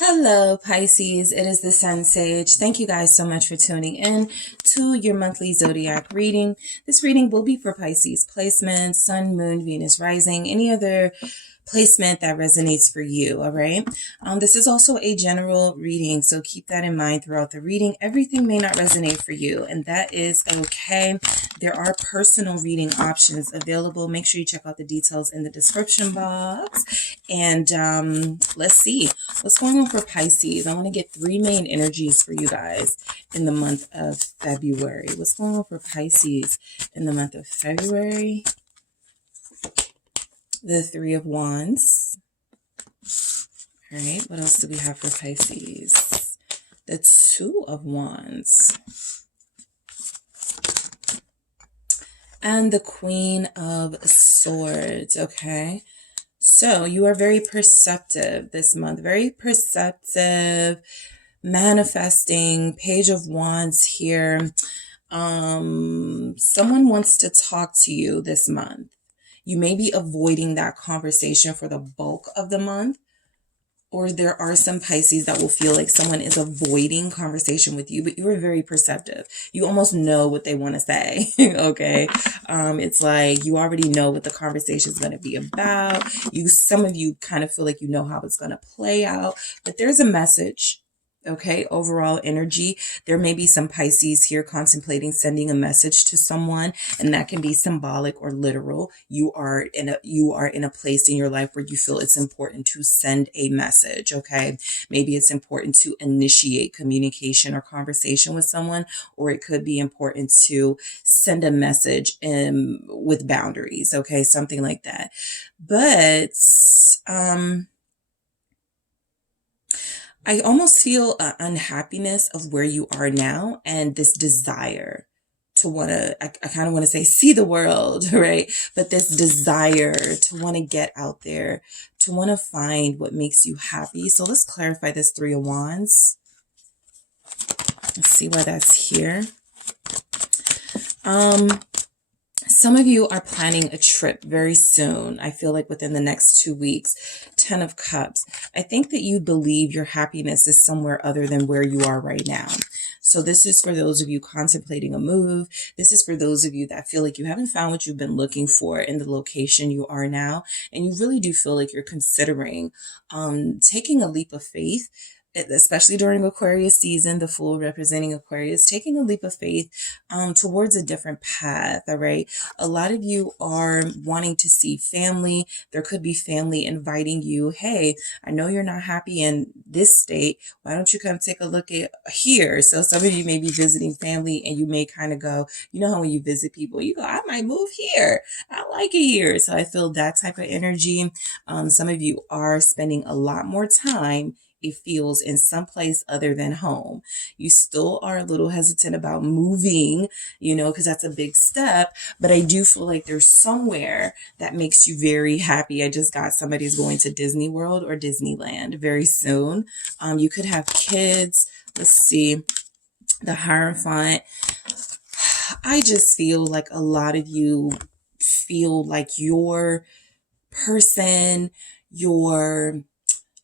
Hello, Pisces. It is the SunSage. Thank you guys so much for tuning in to your monthly zodiac reading. This reading will be for Pisces placement, Sun, Moon, Venus, Rising, any other placement that resonates for you. All right. This is also a general reading, so keep that in mind throughout the reading. Everything may not resonate for you, and that is okay. There are personal reading options available. Make sure you check out the details in the description box. And let's see what's going on for Pisces. I want to get three main energies for you guys in the month of February. What's going on for Pisces in the month of February? The Three of Wands. All right, what else do we have for Pisces? The Two of Wands. And the Queen of Swords, okay? So you are very perceptive this month, very perceptive, manifesting, Page of Wands here. Someone wants to talk to you this month. You may be avoiding that conversation for the bulk of the month, or there are some Pisces that will feel like someone is avoiding conversation with you, but you are very perceptive. You almost know what they want to say, okay? It's like you already know what the conversation is going to be about. Some of you kind of feel like you know how it's going to play out, but there's a message. Okay, overall energy. There may be some Pisces here contemplating sending a message to someone, and that can be symbolic or literal. You are in a place in your life where you feel it's important to send a message. Okay, maybe it's important to initiate communication or conversation with someone, or it could be important to send a message with boundaries. Okay, something like that. But I almost feel an unhappiness of where you are now and this desire to want to, I kind of want to say, see the world, right? But this desire to want to get out there, to want to find what makes you happy. So let's clarify this Three of Wands. Let's see why that's here. Some of you are planning a trip very soon. I feel like within the next 2 weeks. 10 of Cups. I think that you believe your happiness is somewhere other than where you are right now. So this is for those of you contemplating a move. This is for those of you that feel like you haven't found what you've been looking for in the location you are now. And you really do feel like you're considering taking a leap of faith, especially during Aquarius season, the Fool representing Aquarius, taking a leap of faith towards a different path, all right? A lot of you are wanting to see family. There could be family inviting you, hey, I know you're not happy in this state. Why don't you come take a look at here? So some of you may be visiting family and you may kind of go, you know how when you visit people, you go, I might move here. I like it here. So I feel that type of energy. Some of you are spending a lot more time, it feels, in some place other than home. You still are a little hesitant about moving, because that's a big step, but I do feel like there's somewhere that makes you very happy. I just got somebody's going to Disney World or Disneyland very soon. You could have kids. Let's see, the Hierophant. I just feel like a lot of you feel like your person, your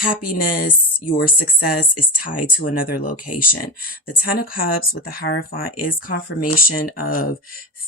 happiness, your success is tied to another location. The 10 of Cups with the Hierophant is confirmation of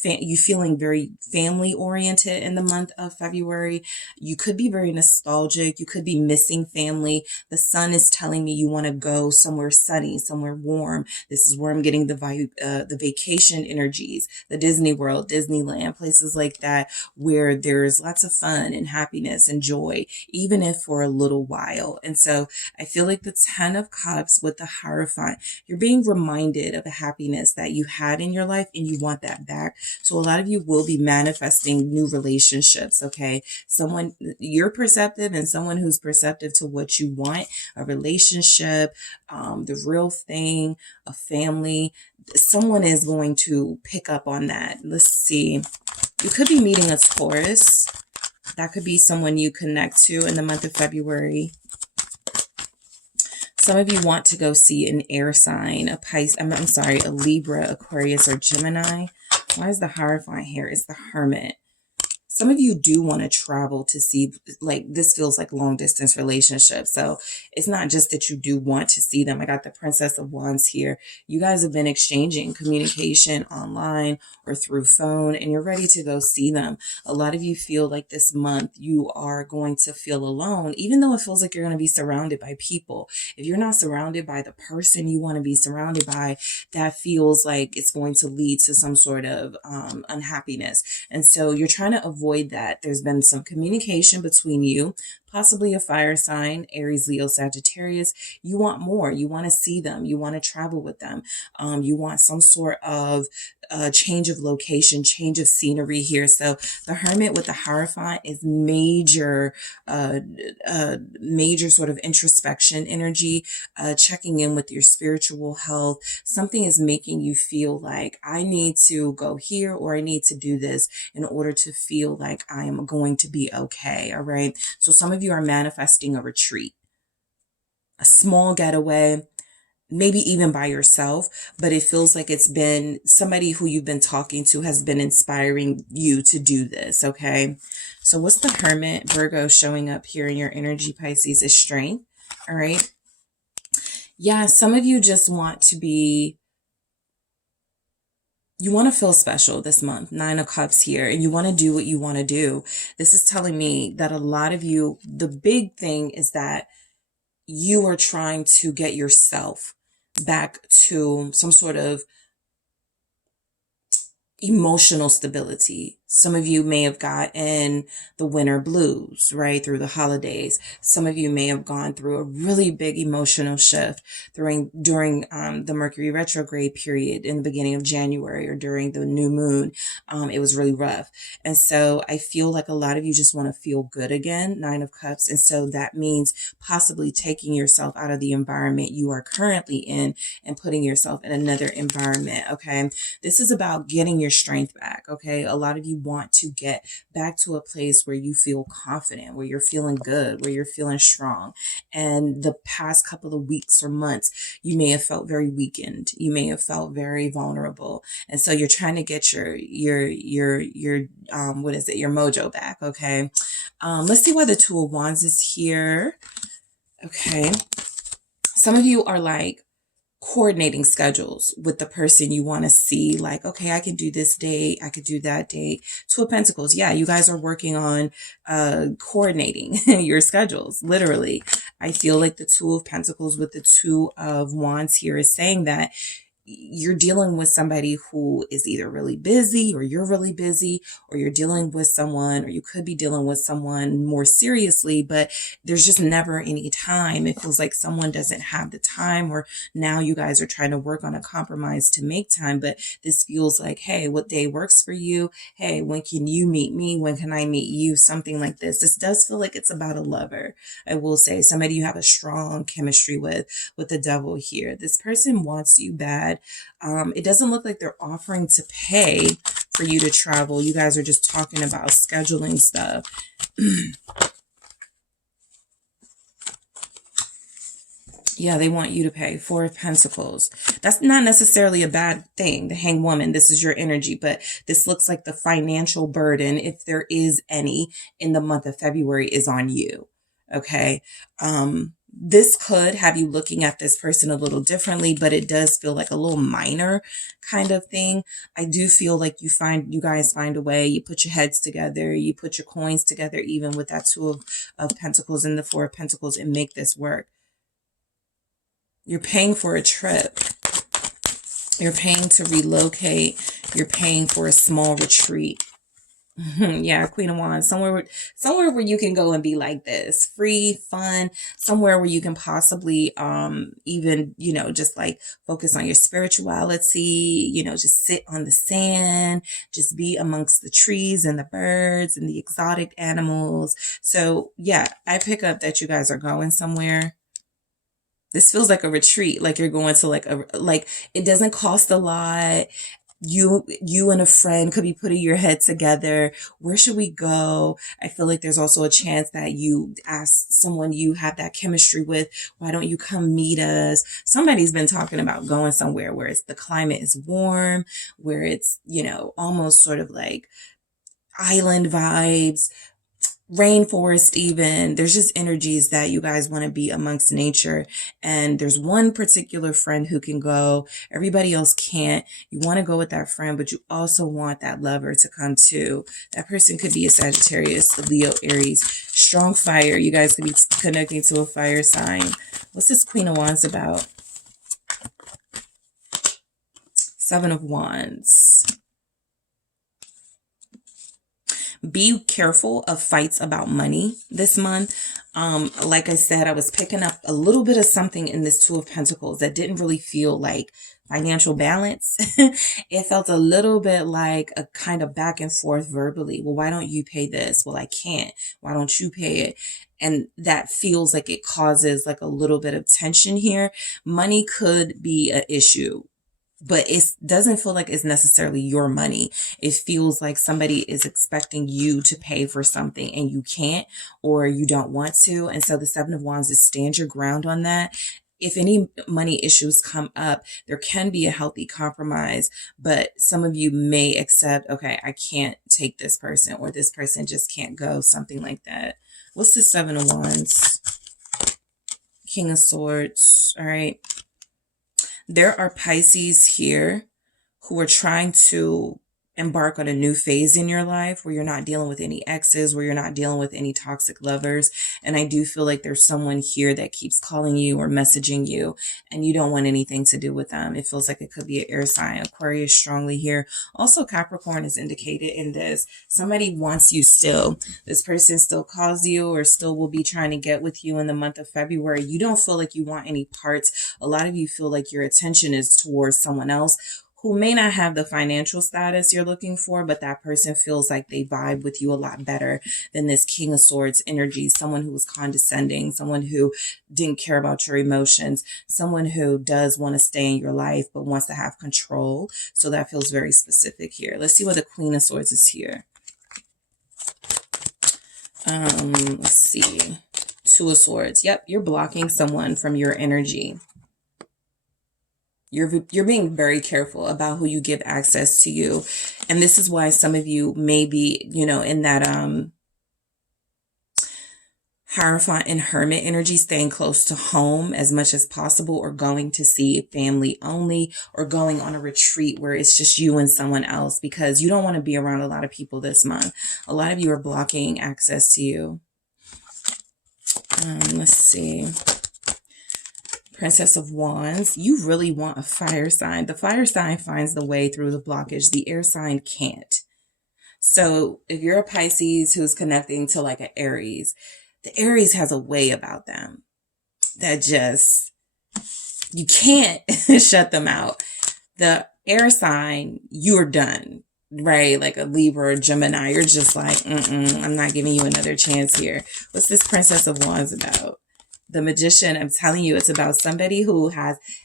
you feeling very family oriented in the month of February. You could be very nostalgic. You could be missing family. The Sun is telling me you want to go somewhere sunny, somewhere warm. This is where I'm getting the vacation energies, the Disney World, Disneyland, places like that, where there's lots of fun and happiness and joy, even if for a little while. And so I feel like the 10 of Cups with the Hierophant, you're being reminded of a happiness that you had in your life and you want that back. So a lot of you will be manifesting new relationships, okay? Someone, you're perceptive, and someone who's perceptive to what you want, a relationship, the real thing, a family. Someone is going to pick up on that. Let's see. You could be meeting a Taurus. That could be someone you connect to in the month of February. Some of you want to go see an air sign, a Libra, Aquarius, or Gemini. Why is the Hierophant here? It's the Hermit. Some of you do want to travel to see, like, this feels like long distance relationships. So it's not just that you do want to see them. I got the Princess of Wands here. You guys have been exchanging communication online or through phone, and you're ready to go see them. A lot of you feel like this month you are going to feel alone, even though it feels like you're going to be surrounded by people. If you're not surrounded by the person you want to be surrounded by, that feels like it's going to lead to some sort of unhappiness. And so you're trying to avoid that. There's been some communication between you, possibly a fire sign, Aries, Leo, Sagittarius. You want more. You want to see them. You want to travel with them. You want some sort of change of location, change of scenery here. So the Hermit with the Hierophant is major, major sort of introspection energy, checking in with your spiritual health. Something is making you feel like I need to go here or I need to do this in order to feel like I am going to be okay. All right. So some of you are manifesting a retreat, a small getaway, maybe even by yourself, but it feels like it's been somebody who you've been talking to has been inspiring you to do this. Okay. So what's the Hermit Virgo showing up here in your energy, Pisces, is strength. All right. Yeah. Some of you just want to be, you want to feel special this month, 9 of Cups here, and you want to do what you want to do. This is telling me that a lot of you, the big thing is that you are trying to get yourself back to some sort of emotional stability. Some of you may have gotten the winter blues, right, through the holidays. Some of you may have gone through a really big emotional shift during the Mercury retrograde period in the beginning of January or during the new moon. It was really rough. And so I feel like a lot of you just want to feel good again, 9 of Cups. And so that means possibly taking yourself out of the environment you are currently in and putting yourself in another environment. Okay. This is about getting your strength back. Okay. A lot of you want to get back to a place where you feel confident, where you're feeling good, where you're feeling strong. And the past couple of weeks or months, you may have felt very weakened. You may have felt very vulnerable. And so you're trying to get your what is it? Your mojo back. Okay. Let's see why the Two of Wands is here. Okay. Some of you are like coordinating schedules with the person you want to see, like, okay, I can do this date, I could do that date. Two of Pentacles. Yeah, you guys are working on coordinating your schedules, literally. I feel like the Two of Pentacles with the Two of Wands here is saying that you're dealing with somebody who is either really busy or you're really busy, or you're dealing with someone, or you could be dealing with someone more seriously, but there's just never any time. It feels like someone doesn't have the time, or now you guys are trying to work on a compromise to make time. But this feels like, hey, what day works for you? Hey, when can you meet me? When can I meet you? Something like this. This does feel like it's about a lover. I will say somebody you have a strong chemistry with the Devil here. This person wants you bad. It doesn't look like they're offering to pay for you to travel. You guys are just talking about scheduling stuff. Yeah, they want you to pay. Four of Pentacles. That's not necessarily a bad thing. The Hanged Woman, this is your energy, but this looks like the financial burden, if there is any, in the month of February is on you. Okay. This could have you looking at this person a little differently, but it does feel like a little minor kind of thing. I do feel like you guys find a way, you put your heads together, you put your coins together, even with that Two of Pentacles and the Four of Pentacles, and make this work. You're paying for a trip. You're paying to relocate. You're paying for a small retreat. Yeah, Queen of Wands, somewhere where you can go and be like this, free, fun, somewhere where you can possibly even, just like focus on your spirituality, just sit on the sand, just be amongst the trees and the birds and the exotic animals. So yeah, I pick up that you guys are going somewhere. This feels like a retreat, like you're going to like it doesn't cost a lot. You and a friend could be putting your head together. Where should we go? I feel like there's also a chance that you ask someone you have that chemistry with, why don't you come meet us? Somebody's been talking about going somewhere where the climate is warm, where it's, almost sort of like, island vibes, rainforest even. There's just energies that you guys want to be amongst nature. And there's one particular friend who can go. Everybody else can't. You want to go with that friend, but you also want that lover to come too. That person could be a Sagittarius, a Leo, Aries. Strong fire. You guys could be connecting to a fire sign. What's this Queen of Wands about? Seven of Wands. Be careful of fights about money this month. Like I said, I was picking up a little bit of something in this Two of Pentacles that didn't really feel like financial balance. It felt a little bit like a kind of back and forth verbally. Well, why don't you pay this? Well, I can't. Why don't you pay it? And that feels like it causes like a little bit of tension here. Money could be an issue, but it doesn't feel like it's necessarily your money. It feels like somebody is expecting you to pay for something and you can't, or you don't want to. And so the Seven of Wands is stand your ground on that. If any money issues come up, there can be a healthy compromise, but some of you may accept, okay, I can't take this person, or this person just can't go, something like that. What's the Seven of Wands? King of Swords. All right. There are Pisces here who are trying to embark on a new phase in your life where you're not dealing with any exes, where you're not dealing with any toxic lovers. And I do feel like there's someone here that keeps calling you or messaging you and you don't want anything to do with them. It feels like it could be an air sign. Aquarius strongly here. Also, Capricorn is indicated in this. Somebody wants you still. This person still calls you or still will be trying to get with you in the month of February. You don't feel like you want any parts. A lot of you feel like your attention is towards someone else who may not have the financial status you're looking for, but that person feels like they vibe with you a lot better than this King of Swords energy. Someone who was condescending, someone who didn't care about your emotions, someone who does want to stay in your life but wants to have control. So that feels very specific here. Let's see what the Queen of Swords is here. Let's see. Two of Swords. Yep, you're blocking someone from your energy. You're being very careful about who you give access to you. And this is why some of you may be, in that Hierophant and Hermit energy, staying close to home as much as possible, or going to see family only, or going on a retreat where it's just you and someone else, because you don't want to be around a lot of people this month. A lot of you are blocking access to you. Let's see. Princess of Wands, you really want a fire sign. The fire sign finds the way through the blockage. The air sign can't. So if you're a Pisces who's connecting to like an Aries, the Aries has a way about them that just, you can't shut them out. The air sign, you're done, right? Like a Libra or Gemini, you're just like, I'm not giving you another chance here. What's this Princess of Wands about? The Magician, I'm telling you, it's about somebody who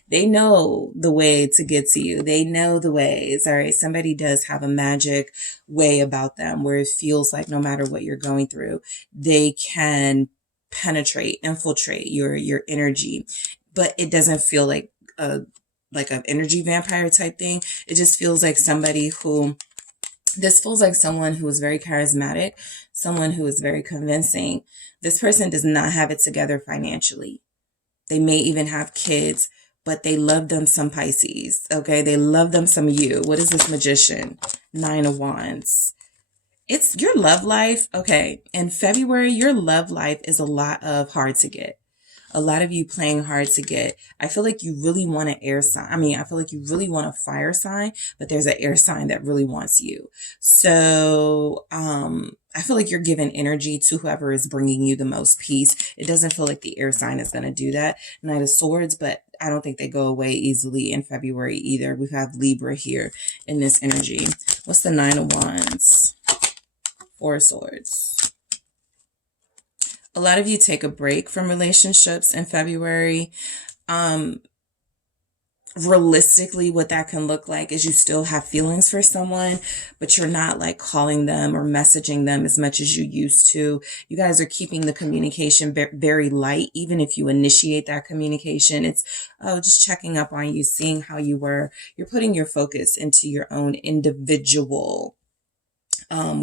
they know the way to get to you. They know the ways, all right? Somebody does have a magic way about them where it feels like no matter what you're going through, they can penetrate, infiltrate your energy. But it doesn't feel like an energy vampire type thing. It just feels like somebody who, this feels like someone who is very charismatic, someone who is very convincing. This person does not have it together financially. They may even have kids, but they love them some Pisces, okay? They love them some you. What is this Magician? Nine of Wands. It's your love life, okay? In February, your love life is a lot of hard to get. A lot of you playing hard to get. I feel like you really want an air sign. I feel like you really want a fire sign, but there's an air sign that really wants you. So, I feel like you're giving energy to whoever is bringing you the most peace. It doesn't feel like the air sign is going to do that. Knight of Swords, but I don't think they go away easily in February either. We have Libra here in this energy. What's the Nine of Wands? Four of Swords. A lot of you take a break from relationships in February. Realistically, what that can look like is you still have feelings for someone, but you're not like calling them or messaging them as much as you used to. You guys are keeping the communication very light. Even if you initiate that communication, it's just checking up on you, seeing how you were. You're putting your focus into your own individual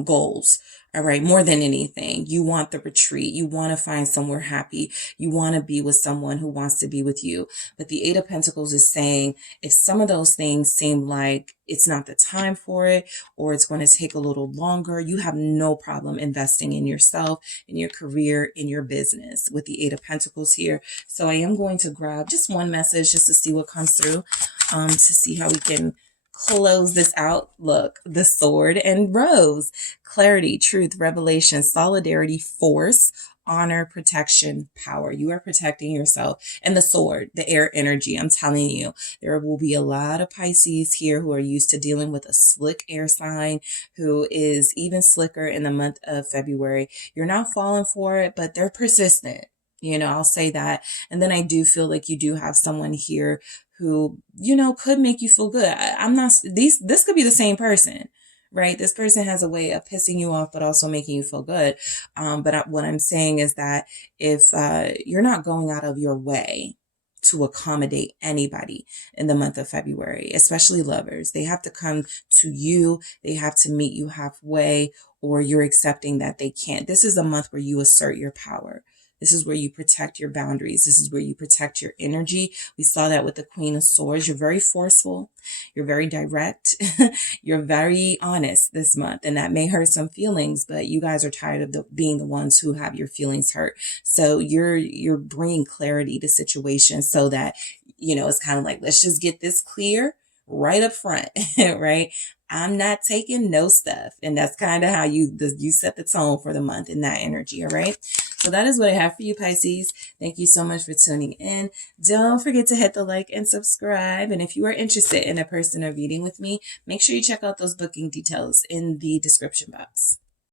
goals. All right. More than anything, you want the retreat. You want to find somewhere happy. You want to be with someone who wants to be with you. But the Eight of Pentacles is saying if some of those things seem like it's not the time for it, or it's going to take a little longer, you have no problem investing in yourself, in your career, in your business with the Eight of Pentacles here. So I am going to grab just one message just to see what comes through, to see how we can close this out. Look, the Sword and Rose. Clarity, truth, revelation, solidarity, force, honor, protection, power. You are protecting yourself. And the Sword, the air energy. I'm telling you, there will be a lot of Pisces here who are used to dealing with a slick air sign, who is even slicker in the month of February. You're not falling for it, but they're persistent. I'll say that. And then I do feel like you do have someone here who, could make you feel good. I'm not, this could be the same person, right? This person has a way of pissing you off, but also making you feel good. But what I'm saying is that if you're not going out of your way to accommodate anybody in the month of February, especially lovers, they have to come to you. They have to meet you halfway, or you're accepting that they can't. This is a month where you assert your power. This is where you protect your boundaries. This is where you protect your energy. We saw that with the Queen of Swords. You're very forceful. You're very direct. You're very honest this month. And that may hurt some feelings, but you guys are tired of being the ones who have your feelings hurt. So you're bringing clarity to situations so that, it's kind of like, let's just get this clear right up front, right? I'm not taking no stuff. And that's kind of how you set the tone for the month in that energy. All right. So that is what I have for you, Pisces. Thank you so much for tuning in. Don't forget to hit the like and subscribe. And if you are interested in a personal reading with me, make sure you check out those booking details in the description box.